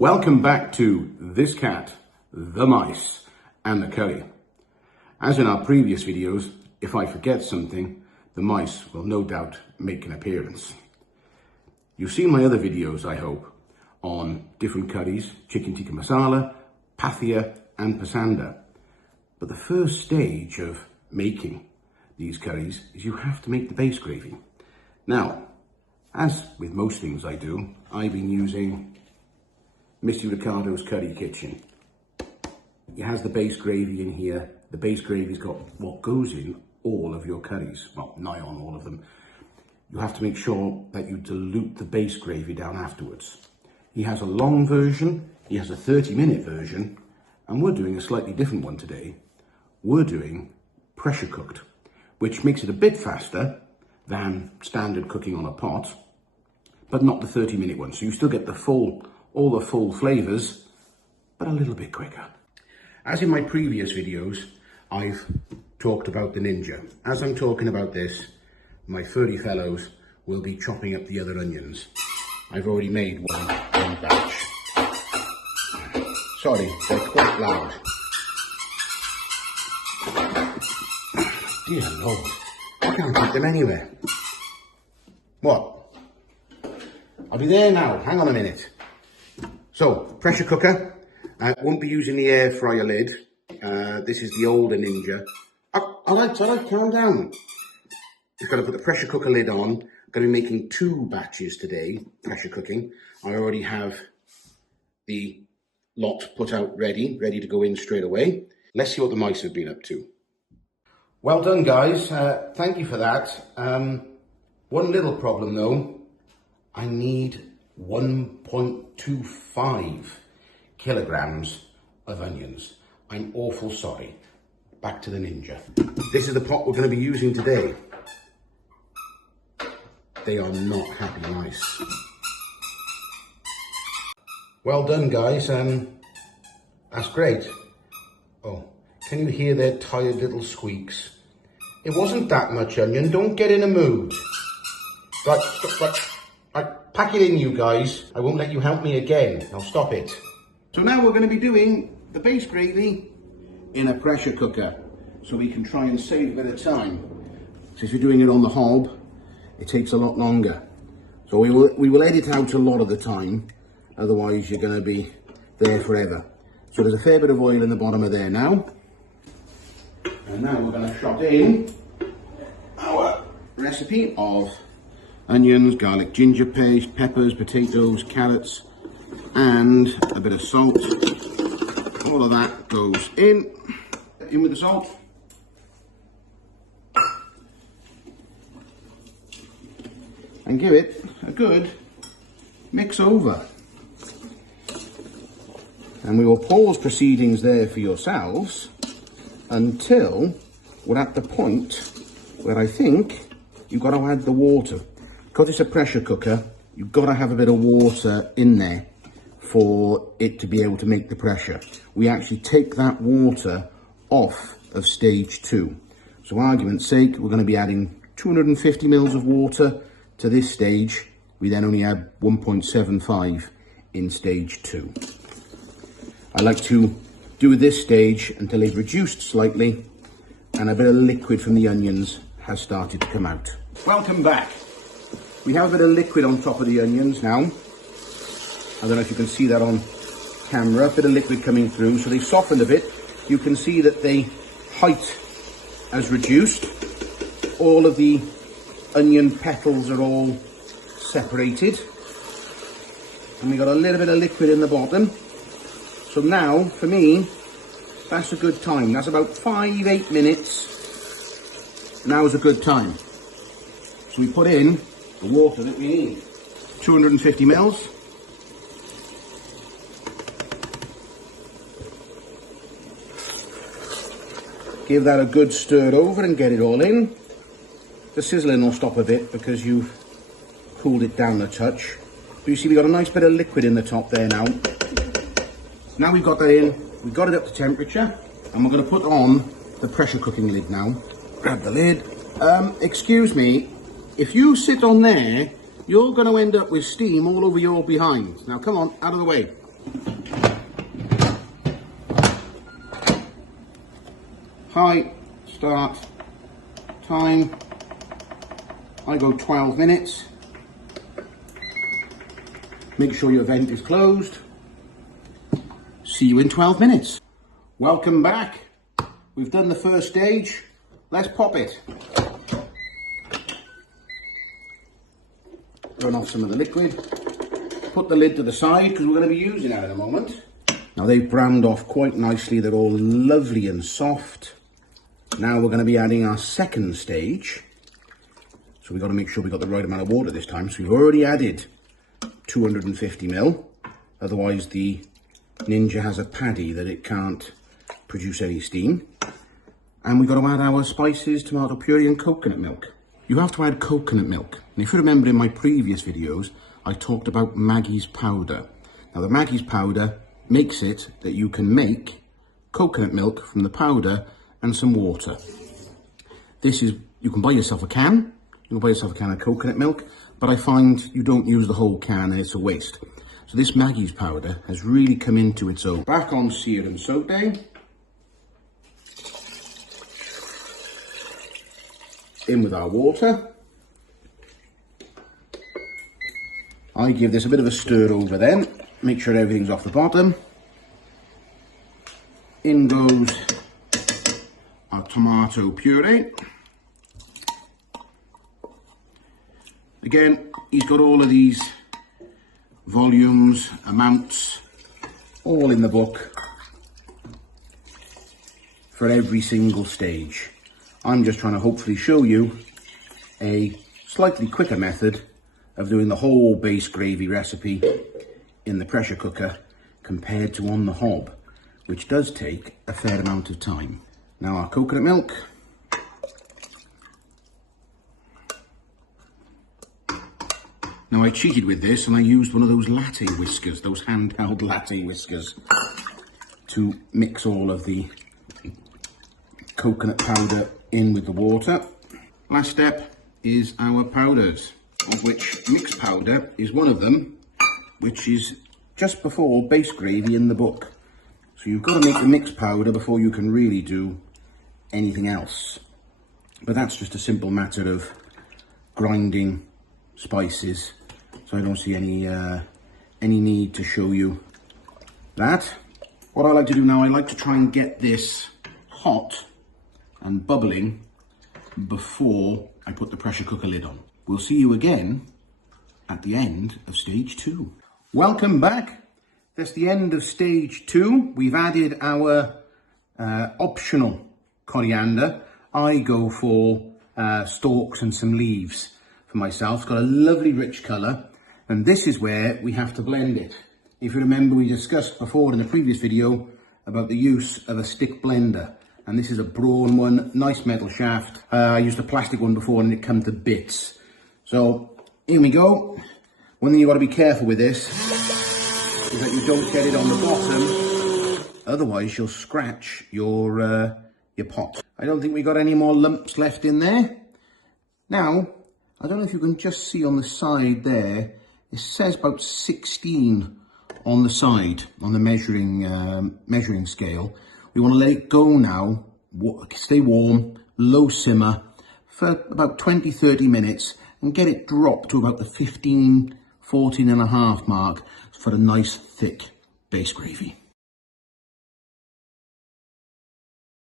Welcome back to This Cat, the Mice, and the Curry. As in our previous videos, if I forget something, the mice will no doubt make an appearance. You've seen my other videos, I hope, on different curries, chicken tikka masala, pathia and pasanda. But the first stage of making these curries is you have to make the base gravy. Now, as with most things I do, I've been using Misty Ricardo's Curry Kitchen. It has the base gravy in here. The base gravy's got what goes in all of your curries. Well, nigh on all of them. You have to make sure that you dilute the base gravy down afterwards. He has a long version, he has a 30-minute version, and we're doing a slightly different one today. We're doing pressure cooked, which makes it a bit faster than standard cooking on a pot, but not the 30-minute one. So you still get all the full flavors, but a little bit quicker. As in my previous videos, I've talked about the Ninja. As I'm talking about this, my furry fellows will be chopping up the other onions. I've already made one batch. Sorry, they're quite loud. Dear Lord, I can't keep them anywhere. What? I'll be there now, hang on a minute. So, pressure cooker. I won't be using the air fryer lid. This is the older Ninja. All right, calm down. Just got to put the pressure cooker lid on. I'm going to be making 2 batches today, pressure cooking. I already have the lot put out ready to go in straight away. Let's see what the mice have been up to. Well done, guys. Thank you for that. One little problem though. I need 1.25 kilograms of onions. I'm awful sorry. Back to the Ninja. This is the pot we're going to be using today. They are not happy mice. Well done, guys. That's great. Oh, can you hear their tired little squeaks? It wasn't that much onion. Don't get in a mood. Right, pack it in, you guys. I won't let you help me again. Now stop it. So now we're going to be doing the base gravy in a pressure cooker, so we can try and save a bit of time. So if you're doing it on the hob, it takes a lot longer. So we will edit out a lot of the time, otherwise you're going to be there forever. So there's a fair bit of oil in the bottom of there now. And now we're going to shot in our recipe of onions, garlic, ginger paste, peppers, potatoes, carrots, and a bit of salt. All of that goes in with the salt. And give it a good mix over. And we will pause proceedings there for yourselves until we're at the point where I think you've got to add the water. Because it's a pressure cooker, you've got to have a bit of water in there for it to be able to make the pressure. We actually take that water off of stage 2. So argument's sake, we're going to be adding 250 mils of water to this stage. We then only add 1.75 in stage 2. I like to do this stage until they've reduced slightly and a bit of liquid from the onions has started to come out. Welcome back. We have a bit of liquid on top of the onions now. I don't know if you can see that on camera, a bit of liquid coming through. So they've softened a bit. You can see that the height has reduced. All of the onion petals are all separated. And we got a little bit of liquid in the bottom. So now, for me, that's a good time. That's about 5-8 minutes. Now is a good time. So we put in the water that we need. 250 mils. Give that a good stir over and get it all in. The sizzling will stop a bit because you've cooled it down a touch. But you see we've got a nice bit of liquid in the top there now. Now we've got that in, we've got it up to temperature, and we're going to put on the pressure cooking lid now. Grab the lid. Excuse me, if you sit on there, you're going to end up with steam all over your behind. Now come on, out of the way. High start time. I go 12 minutes. Make sure your vent is closed. See you in 12 minutes. Welcome back. We've done the first stage. Let's pop it. Run off some of the liquid. Put the lid to the side because we're going to be using that in a moment. Now they've browned off quite nicely. They're all lovely and soft. Now we're going to be adding our second stage. So we've got to make sure we've got the right amount of water this time. So we've already added 250 ml. Otherwise the Ninja has a paddy that it can't produce any steam. And we've got to add our spices, tomato puree and coconut milk. You have to add coconut milk. And if you remember in my previous videos, I talked about Maggie's powder. Now the Maggie's powder makes it that you can make coconut milk from the powder and some water. This is, you can buy yourself a can. You can buy yourself a can of coconut milk, but I find you don't use the whole can and it's a waste. So this Maggie's powder has really come into its own. Back on sear and saute. In with our water. I give this a bit of a stir over then. Make sure everything's off the bottom. In goes our tomato puree. Again, he's got all of these volumes, amounts, all in the book for every single stage. I'm just trying to hopefully show you a slightly quicker method of doing the whole base gravy recipe in the pressure cooker compared to on the hob, which does take a fair amount of time. Now our coconut milk. Now I cheated with this and I used one of those latte whiskers, those handheld latte whiskers, to mix all of the coconut powder in with the water. Last step is our powders, of which mixed powder is one of them, which is just before base gravy in the book. So you've got to make the mixed powder before you can really do anything else. But that's just a simple matter of grinding spices. So I don't see any need to show you that. What I like to do now, I like to try and get this hot and bubbling before I put the pressure cooker lid on. We'll see you again at the end of stage 2. Welcome back. That's the end of stage 2. We've added our optional coriander. I go for stalks and some leaves for myself. It's got a lovely rich colour, and this is where we have to blend it. If you remember, we discussed before in the previous video about the use of a stick blender. And this is a Braun one, nice metal shaft. I used a plastic one before and it come to bits. So here we go. One thing you got to be careful with this is that you don't get it on the bottom. Otherwise you'll scratch your pot. I don't think we got any more lumps left in there. Now, I don't know if you can just see on the side there, it says about 16 on the side, on the measuring scale. We want to let it go now, stay warm, low simmer for about 20-30 minutes and get it dropped to about the 14 and a half mark for a nice thick base gravy.